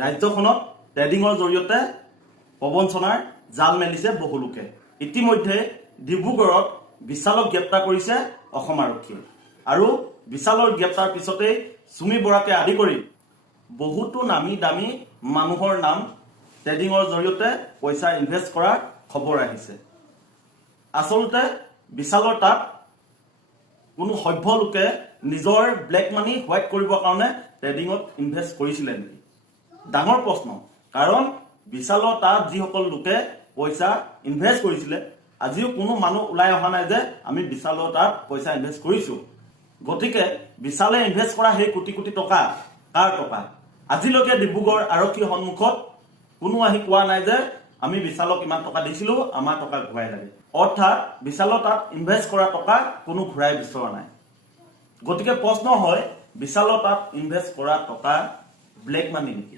ৰাজ্যখনত ট্ৰেডিঙৰ জৰিয়তে প্ৰবঞ্চনাৰ জাল মেলিছে বহু লোকে। ইতিমধ্যে ডিব্ৰুগড়ত বিশালক গ্ৰেপ্তাৰ কৰিছে অসম আৰক্ষীয়ে আৰু বিশালৰ গ্ৰেপ্তাৰ পিছতেই চুমি বৰাকে আদি কৰি বহুতো নামী দামী মানুহৰ নাম ট্ৰেডিঙৰ জৰিয়তে পইচা ইনভেষ্ট কৰাৰ খবৰ আহিছে। আচলতে বিশালৰ তাত কোনো সভ্য লোকে নিজৰ ব্লেক মানি হোৱাইট কৰিবৰ কাৰণে ট্ৰেডিঙত ইনভেষ্ট কৰিছিলে নেকি? ডাঙৰ প্ৰশ্ন। কাৰণ বিশালৰ তাত যিসকল লোকে পইচা ইনভেষ্ট কৰিছিলে আজিও কোনো মানুহ ওলাই অহা নাই যে আমি বিশালৰ তাত পইচা ইনভেষ্ট কৰিছো। গতিকে বিশালে ইনভেষ্ট কৰা সেই কোটি কোটি টকা কাৰ টকা? আজিলৈকে ডিব্ৰুগড় আৰক্ষীৰ সন্মুখত কোনো আহি কোৱা নাই যে আমি বিশালক ইমান টকা দিছিলো, আমাৰ টকা ঘূৰাই লাগে। অৰ্থাৎ বিশালৰ তাত ইনভেষ্ট কৰা টকা কোনো ঘূৰাই বিচৰা নাই। গতিকে প্ৰশ্ন হয়, বিশালৰ তাত ইনভেষ্ট কৰা টকা ব্লেক মানি নেকি?